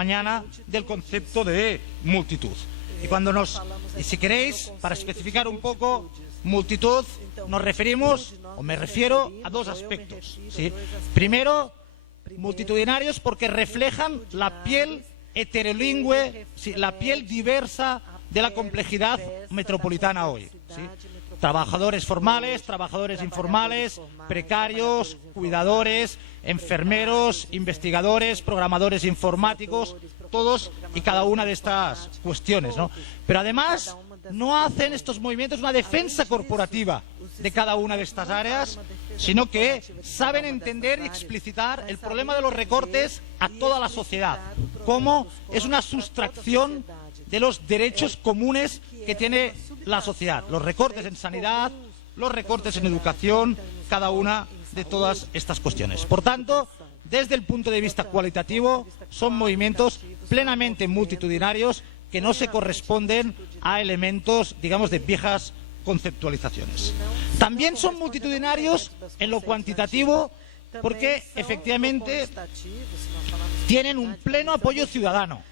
mañana del concepto de multitud. Y si queréis, para especificar un poco, multitud, nos referimos, o me refiero, a dos aspectos, ¿sí? Primero, multitudinarios porque reflejan la piel heterolingüe, ¿sí?, la piel diversa de la complejidad metropolitana hoy, ¿sí? Trabajadores formales, trabajadores informales, precarios, cuidadores, enfermeros, investigadores, programadores informáticos, todos y cada una de estas cuestiones, ¿no? Pero además no hacen estos movimientos una defensa corporativa de cada una de estas áreas, sino que saben entender y explicitar el problema de los recortes a toda la sociedad, como es una sustracción de los derechos comunes que tiene la sociedad, los recortes en sanidad, los recortes en educación, cada una de todas estas cuestiones. Por tanto, desde el punto de vista cualitativo, son movimientos plenamente multitudinarios que no se corresponden a elementos, digamos, de viejas conceptualizaciones. También son multitudinarios en lo cuantitativo porque, efectivamente, tienen un pleno apoyo ciudadano.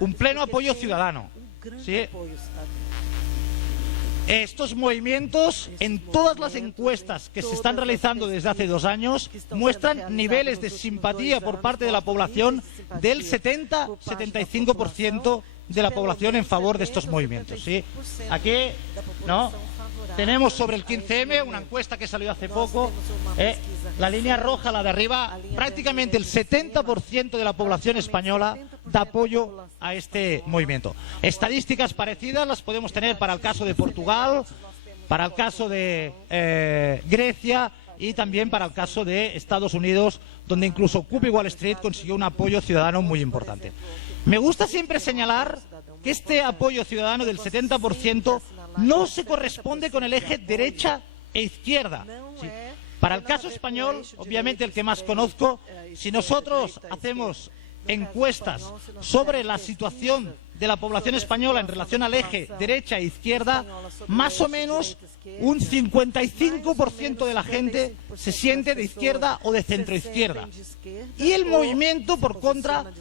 Un pleno apoyo ciudadano, ¿sí? Estos movimientos, en todas las encuestas que se están realizando desde hace 2 años, muestran niveles de simpatía por parte de la población del 70-75% de la población en favor de estos movimientos, ¿sí? Aquí, ¿no?, tenemos sobre el 15M una encuesta que salió hace poco, la línea roja, la de arriba, prácticamente el 70% de la población española da apoyo a este movimiento. Estadísticas parecidas las podemos tener para el caso de Portugal, para el caso de Grecia y también para el caso de Estados Unidos, donde incluso Occupy Wall Street consiguió un apoyo ciudadano muy importante. Me gusta siempre señalar que este apoyo ciudadano del 70% no se corresponde con el eje derecha e izquierda, ¿sí? Para el caso español, obviamente el que más conozco, si nosotros hacemos encuestas sobre la situación de la población española en relación al eje derecha e izquierda, más o menos un 55% de la gente se siente de izquierda o de centroizquierda. Y el movimiento, por contra,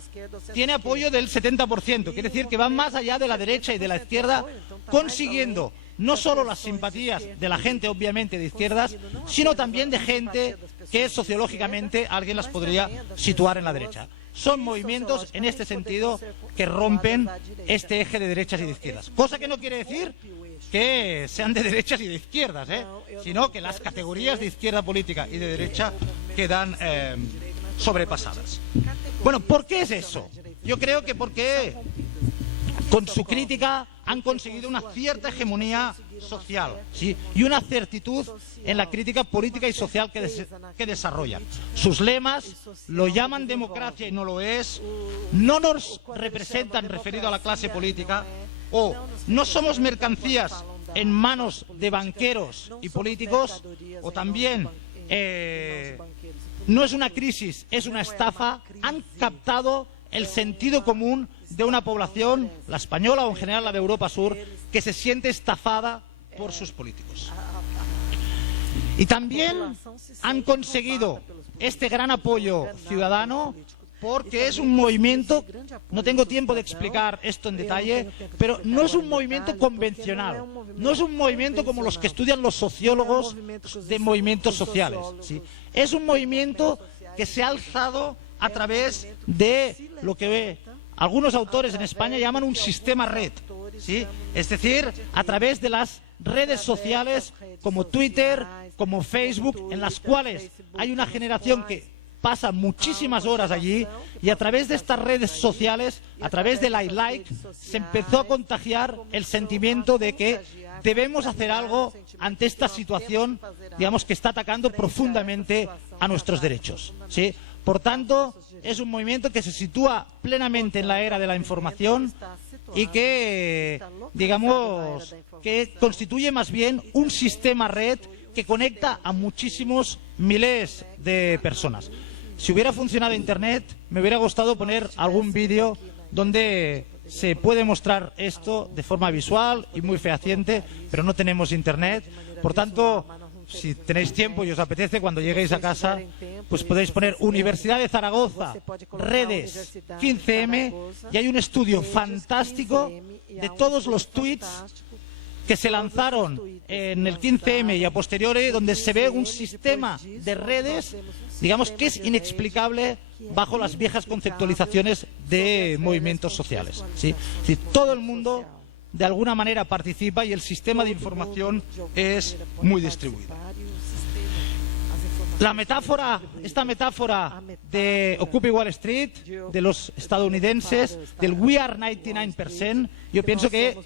tiene apoyo del 70%, quiere decir que va más allá de la derecha y de la izquierda, consiguiendo no solo las simpatías de la gente, obviamente, de izquierdas, sino también de gente que sociológicamente alguien las podría situar en la derecha. Son movimientos, en este sentido, que rompen este eje de derechas y de izquierdas. Cosa que no quiere decir que sean de derechas y de izquierdas, sino que las categorías de izquierda política y de derecha quedan sobrepasadas. Bueno, ¿por qué es eso? Yo creo que porque con su crítica han conseguido una cierta hegemonía social, ¿sí?, y una certitud en la crítica política y social que desarrollan. Sus lemas lo llaman democracia y no lo es, no nos representan referido a la clase política, o no somos mercancías en manos de banqueros y políticos, o también no es una crisis, es una estafa. Han captado el sentido común de una población, la española o en general la de Europa Sur, que se siente estafada por sus políticos. Y también han conseguido este gran apoyo ciudadano porque es un movimiento, no tengo tiempo de explicar esto en detalle, pero no es un movimiento convencional, no es un movimiento como los que estudian los sociólogos de movimientos sociales, ¿sí? Es un movimiento que se ha alzado a través de lo que algunos autores en España llaman un sistema red, ¿sí? Es decir, a través de las redes sociales como Twitter, como Facebook, en las cuales hay una generación que pasa muchísimas horas allí, y a través de estas redes sociales, a través del like, se empezó a contagiar el sentimiento de que debemos hacer algo ante esta situación, digamos, que está atacando profundamente a nuestros derechos, ¿sí? Por tanto, es un movimiento que se sitúa plenamente en la era de la información y que, digamos, que constituye más bien un sistema red que conecta a muchísimos miles de personas. Si hubiera funcionado Internet, me hubiera gustado poner algún vídeo donde se puede mostrar esto de forma visual y muy fehaciente, pero no tenemos Internet. Por tanto, si tenéis tiempo y os apetece, cuando lleguéis a casa, pues podéis poner Universidad de Zaragoza, redes 15M, y hay un estudio fantástico de todos los tweets que se lanzaron en el 15M y a posteriori, donde se ve un sistema de redes, digamos, que es inexplicable bajo las viejas conceptualizaciones de movimientos sociales, ¿sí? Sí, todo el mundo de alguna manera participa y el sistema de información es muy distribuido. La metáfora, esta metáfora de Occupy Wall Street, de los estadounidenses, del We Are 99%, yo pienso que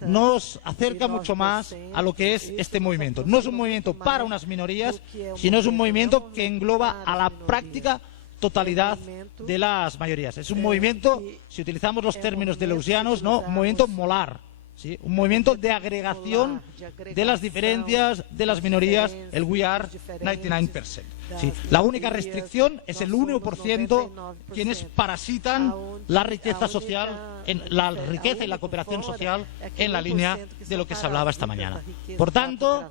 nos acerca mucho más a lo que es este movimiento. No es un movimiento para unas minorías, sino es un movimiento que engloba a la práctica totalidad de las mayorías. Es un movimiento, si utilizamos los términos deleuzianos, ¿no?, un movimiento molar. ¿Sí? Un movimiento de agregación de las diferencias de las minorías, el We Are 99%. ¿Sí? La única restricción es el 1% quienes parasitan la riqueza social, la riqueza y la cooperación social en la línea de lo que se hablaba esta mañana. Por tanto,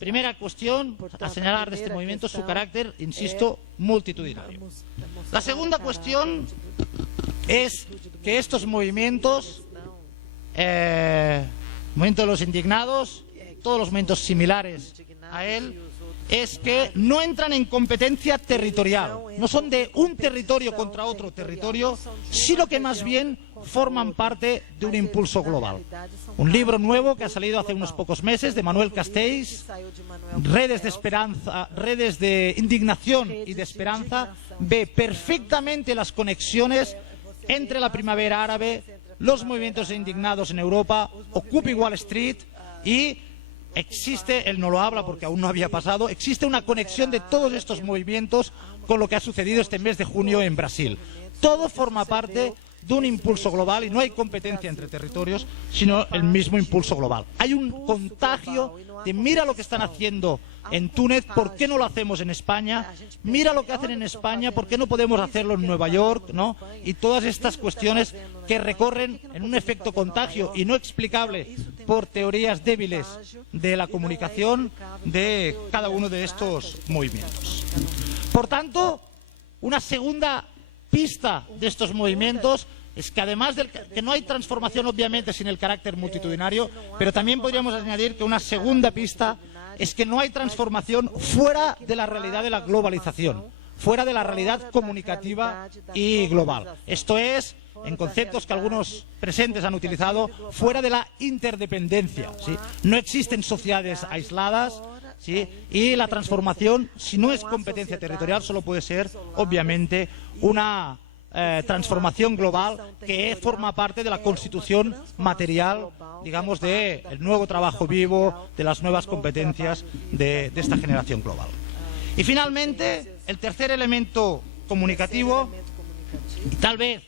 primera cuestión a señalar de este movimiento es su carácter, insisto, multitudinario. La segunda cuestión es que estos movimientos, movimiento de los indignados, todos los movimientos similares a él, es que no entran en competencia territorial, no son de un territorio contra otro territorio, sino que más bien forman parte de un impulso global. Un libro nuevo que ha salido hace unos pocos meses de Manuel Castells, Redes de Esperanza, Redes de Indignación y de Esperanza, ve perfectamente las conexiones entre la primavera árabe, los movimientos indignados en Europa, Occupy Wall Street, y existe, él no lo habla porque aún no había pasado, existe una conexión de todos estos movimientos con lo que ha sucedido este mes de junio en Brasil. Todo forma parte de un impulso global y no hay competencia entre territorios, sino el mismo impulso global. Hay un contagio de mira lo que están haciendo en Túnez, ¿por qué no lo hacemos en España? Mira lo que hacen en España, ¿por qué no podemos hacerlo en Nueva York? ¿No? Y todas estas cuestiones que recorren en un efecto contagio y no explicable por teorías débiles de la comunicación de cada uno de estos movimientos. Por tanto, una segunda pista de estos movimientos es que además de que no hay transformación obviamente sin el carácter multitudinario, pero también podríamos añadir que una segunda pista es que no hay transformación fuera de la realidad de la globalización, fuera de la realidad comunicativa y global. Esto es, en conceptos que algunos presentes han utilizado, fuera de la interdependencia, ¿sí? No existen sociedades aisladas, ¿sí? Y la transformación, si no es competencia territorial, solo puede ser, obviamente, una transformación global que forma parte de la constitución material, digamos, del nuevo trabajo vivo, de las nuevas competencias de esta generación global. Y finalmente, el tercer elemento comunicativo, y tal vez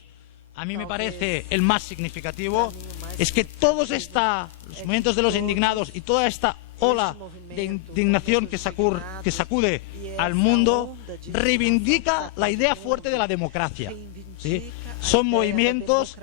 a mí me parece el más significativo, es que todos los movimientos de los indignados y toda esta ola de indignación que sacude al mundo reivindica la idea fuerte de la democracia, ¿sí? Son movimientos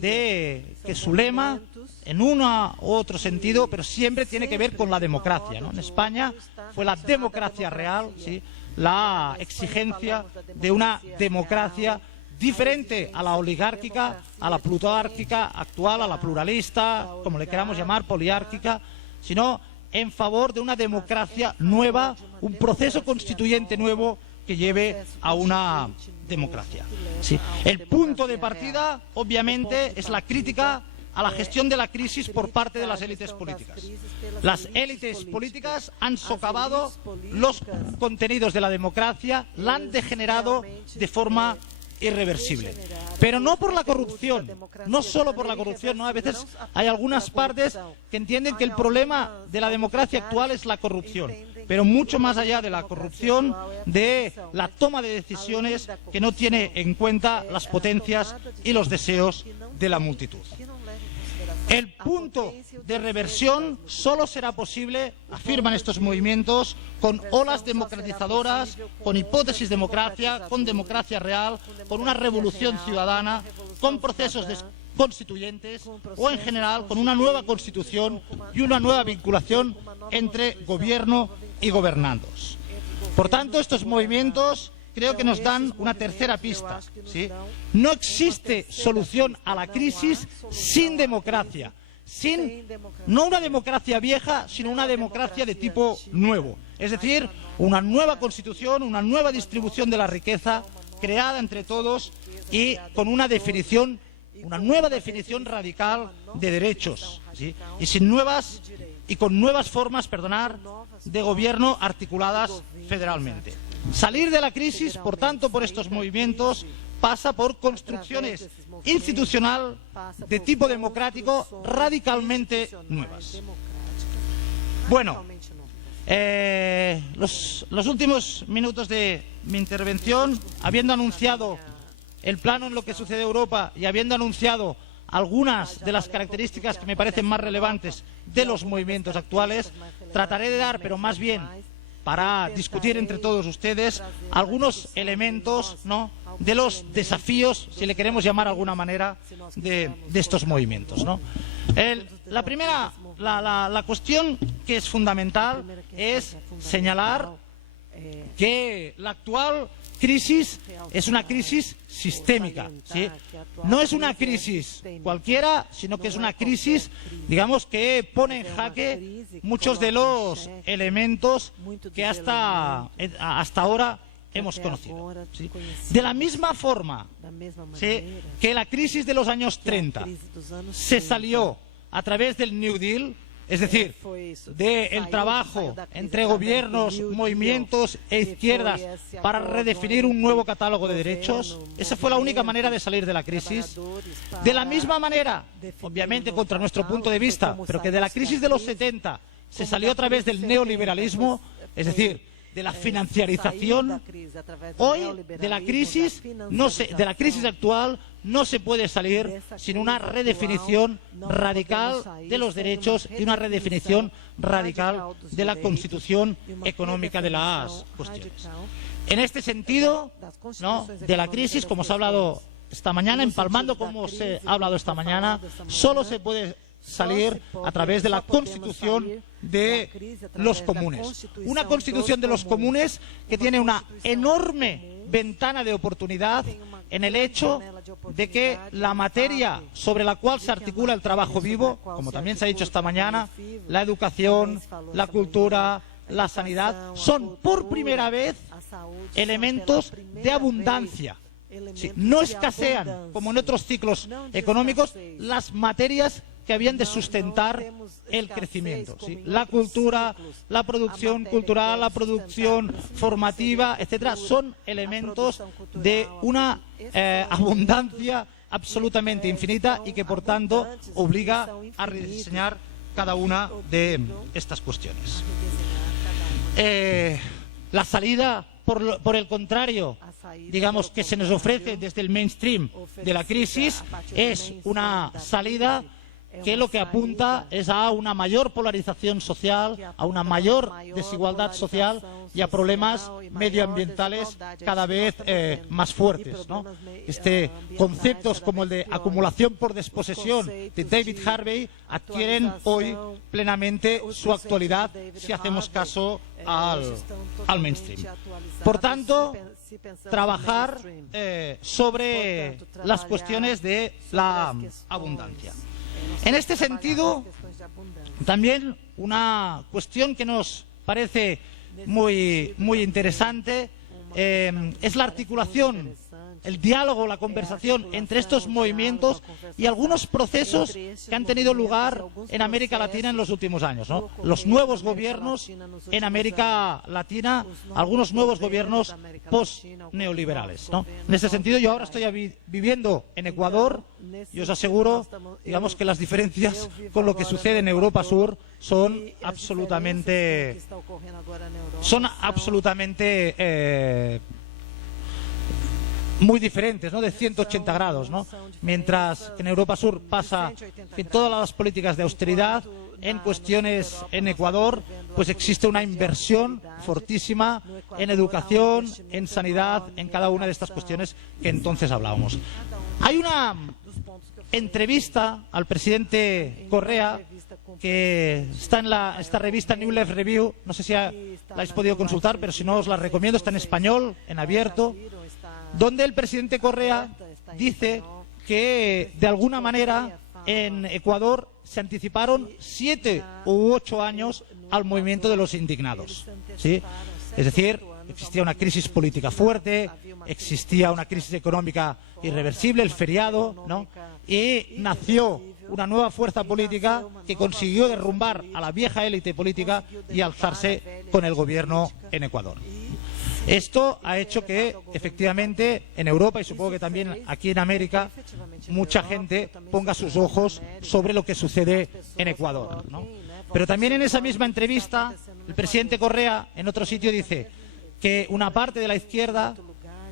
que su lema, en uno u otro sentido, pero siempre tiene que ver con la democracia, ¿no? En España fue la democracia real, ¿sí? La exigencia de una democracia diferente a la oligárquica, a la plutárquica actual, a la pluralista, como le queramos llamar, poliárquica, sino en favor de una democracia nueva, un proceso constituyente nuevo que lleve a una democracia. Sí. El punto de partida, obviamente, es la crítica a la gestión de la crisis por parte de las élites políticas. Las élites políticas han socavado los contenidos de la democracia, la han degenerado de forma irreversible. Pero no por la corrupción, no solo por la corrupción, ¿no? A veces hay algunas partes que entienden que el problema de la democracia actual es la corrupción, pero mucho más allá de la corrupción, de la toma de decisiones que no tiene en cuenta las potencias y los deseos de la multitud. El punto de reversión solo será posible, afirman estos movimientos, con olas democratizadoras, con hipótesis de democracia, con democracia real, con una revolución ciudadana, con procesos constituyentes o, en general, con una nueva constitución y una nueva vinculación entre gobierno y gobernandos. Por tanto, estos movimientos creo que nos dan una tercera pista, ¿sí? No existe solución a la crisis sin democracia, no una democracia vieja, sino una democracia de tipo nuevo. Es decir, una nueva constitución, una nueva distribución de la riqueza, creada entre todos y con una nueva definición radical de derechos, ¿sí? Y con nuevas formas, de gobierno articuladas federalmente. Salir de la crisis, por tanto, por estos movimientos, pasa por construcciones institucional de tipo democrático radicalmente nuevas. Bueno, los últimos minutos de mi intervención, habiendo anunciado el plano en lo que sucede en Europa y habiendo anunciado algunas de las características que me parecen más relevantes de los movimientos actuales, trataré de dar, pero más bien para discutir entre todos ustedes, algunos elementos, ¿no?, de los desafíos, si le queremos llamar de alguna manera, de estos movimientos, ¿no? La primera, la cuestión que es fundamental es señalar que la actual crisis es una crisis sistémica, ¿sí? No es una crisis cualquiera, sino que es una crisis, digamos, que pone en jaque muchos de los elementos que hasta ahora hemos conocido, ¿sí? De la misma forma, ¿sí?, que la crisis de los años 30 se salió a través del New Deal, es decir, del trabajo entre gobiernos, movimientos e izquierdas para redefinir un nuevo catálogo de derechos. Esa fue la única manera de salir de la crisis. De la misma manera, obviamente contra nuestro punto de vista, pero que de la crisis de los 70 se salió a través del neoliberalismo, es decir, de la financiarización. Hoy de la crisis actual no se puede salir sin una redefinición radical de los derechos y una redefinición radical de la constitución económica de las cuestiones. En este sentido, ¿no?, de la crisis, como se ha hablado esta mañana, empalmando como se ha hablado esta mañana, solo se puede salir a través de la constitución de los comunes. Una constitución de los comunes que tiene una enorme ventana de oportunidad en el hecho de que la materia sobre la cual se articula el trabajo vivo, como también se ha dicho esta mañana, la educación, la cultura, la sanidad, son por primera vez elementos de abundancia. Sí, no escasean, como en otros ciclos económicos, las materias que habían de sustentar el crecimiento, ¿sí? La cultura, la producción cultural, la producción formativa, etcétera, son elementos de una abundancia absolutamente infinita y que, por tanto, obliga a rediseñar cada una de estas cuestiones. La salida, por el contrario, digamos, que se nos ofrece desde el mainstream de la crisis, es una salida que lo que apunta es a una mayor polarización social, a una mayor desigualdad social y a problemas medioambientales cada vez más fuertes, ¿no? Conceptos como el de acumulación por desposesión de David Harvey adquieren hoy plenamente su actualidad si hacemos caso al mainstream. Por tanto, trabajar sobre las cuestiones de la abundancia. En este sentido, también una cuestión que nos parece muy interesante es la articulación, el diálogo, la conversación entre estos movimientos y algunos procesos que han tenido lugar en América Latina en los últimos años, ¿no? Los nuevos gobiernos en América Latina, algunos nuevos gobiernos post-neoliberales, ¿no? En ese sentido, yo ahora estoy viviendo en Ecuador y os aseguro, digamos, que las diferencias con lo que sucede en Europa Sur son absolutamente muy diferentes, ¿no?, de 180 grados, ¿no? Mientras que en Europa Sur pasa que todas las políticas de austeridad, en cuestiones en Ecuador, pues existe una inversión fortísima en educación, en sanidad, en cada una de estas cuestiones que entonces hablábamos. Hay una entrevista al presidente Correa que está en esta revista New Left Review, no sé si la habéis podido consultar, pero si no os la recomiendo, está en español, en abierto, donde el presidente Correa dice que de alguna manera en Ecuador se anticiparon 7 u 8 años al movimiento de los indignados, ¿sí? Es decir, existía una crisis política fuerte, existía una crisis económica irreversible, el feriado, ¿no? Y nació una nueva fuerza política que consiguió derrumbar a la vieja élite política y alzarse con el gobierno en Ecuador. Esto ha hecho que, efectivamente, en Europa y supongo que también aquí en América, mucha gente ponga sus ojos sobre lo que sucede en Ecuador, ¿no? Pero también en esa misma entrevista, el presidente Correa, en otro sitio, dice que una parte de la izquierda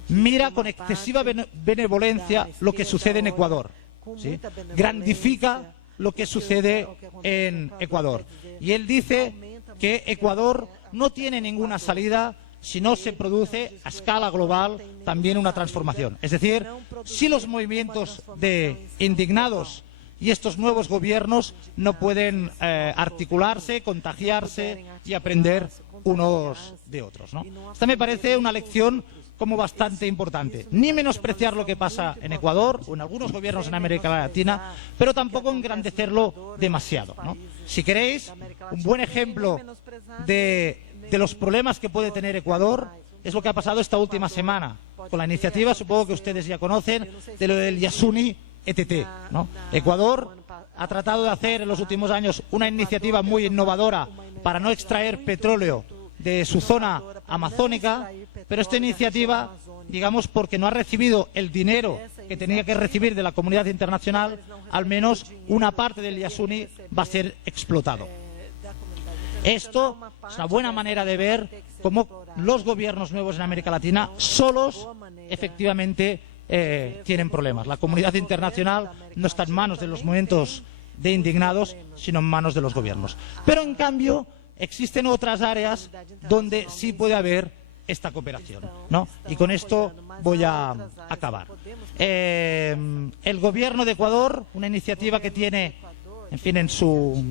mira con excesiva benevolencia lo que sucede en Ecuador, ¿sí? Grandifica lo que sucede en Ecuador. Y él dice que Ecuador no tiene ninguna salida si no se produce a escala global también una transformación. Es decir, si los movimientos de indignados y estos nuevos gobiernos no pueden articularse, contagiarse y aprender unos de otros, ¿no? Esta me parece una lección como bastante importante. Ni menospreciar lo que pasa en Ecuador o en algunos gobiernos en América Latina, pero tampoco engrandecerlo demasiado, ¿no? Si queréis, un buen ejemplo de los problemas que puede tener Ecuador es lo que ha pasado esta última semana con la iniciativa, supongo que ustedes ya conocen, de lo del Yasuni ETT, ¿no? Ecuador ha tratado de hacer en los últimos años una iniciativa muy innovadora para no extraer petróleo de su zona amazónica, pero esta iniciativa, digamos, porque no ha recibido el dinero que tenía que recibir de la comunidad internacional, al menos una parte del Yasuni va a ser explotado. Esto es una buena manera de ver cómo los gobiernos nuevos en América Latina solos, efectivamente, tienen problemas. La comunidad internacional no está en manos de los movimientos de indignados, sino en manos de los gobiernos. Pero, en cambio, existen otras áreas donde sí puede haber esta cooperación, ¿no? Y con esto voy a acabar. El gobierno de Ecuador, una iniciativa que tiene, en fin, en su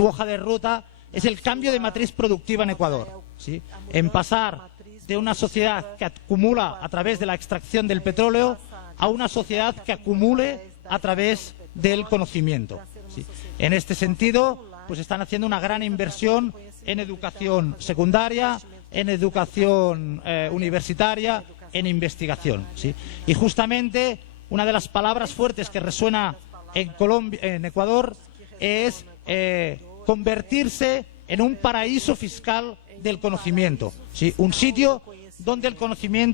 hoja de ruta, es el cambio de matriz productiva en Ecuador, ¿sí? En pasar de una sociedad que acumula a través de la extracción del petróleo a una sociedad que acumule a través del conocimiento, ¿sí? En este sentido, pues están haciendo una gran inversión en educación secundaria, en educación universitaria, en investigación, ¿sí? Y justamente una de las palabras fuertes que resuena en Ecuador es convertirse en un paraíso fiscal del conocimiento, ¿sí? Un sitio donde el conocimiento